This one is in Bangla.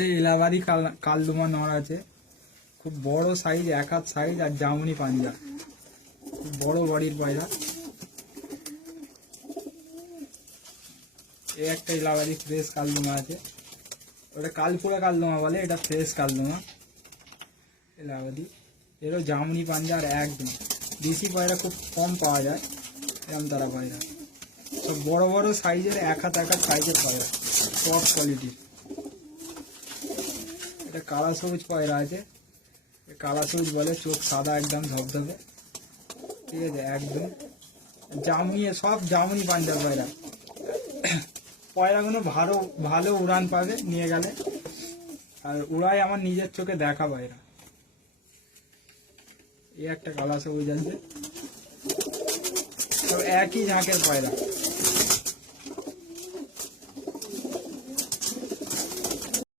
বাড়িতে এলাহাবাদি কালদমা নর আছে, খুব বড় সাইজ, 1 হাত সাইজ, আর জামুনি পাঞ্জা, খুব বড় বডির পায়রা। এই একটা এলাহাবাদি ফ্রেশ কালদমা আছে, ওটা কালপুরা কালদমা বলে, এটা ফ্রেশ কালদমা এলাহাবাদি। এরও জামুনি পাঞ্জা আর একদম দেশি পায়রা খুব কম পাওয়া যায়, এরম তারা পায়রা সব বড় বড় সাইজের, 1 হাত সাইজের পায়রা, টপ কোয়ালিটির। এটা কালা সবুজ পায়রা আছে, কালা সবুজ বলে, চোখ সাদা একদম ধবধবে, ঠিক আছে, একদম জামুনি, সব জামুনি পাঞ্জাব পায়রা। পায়রাগুলো ভালো ভালো উড়ান পাবে নিয়ে গেলে, আর উড়াই আমার নিজের চোখে দেখা পায়রা। এই একটা কালা সবুজ আছে, সব একই ঝাঁকের পায়রা।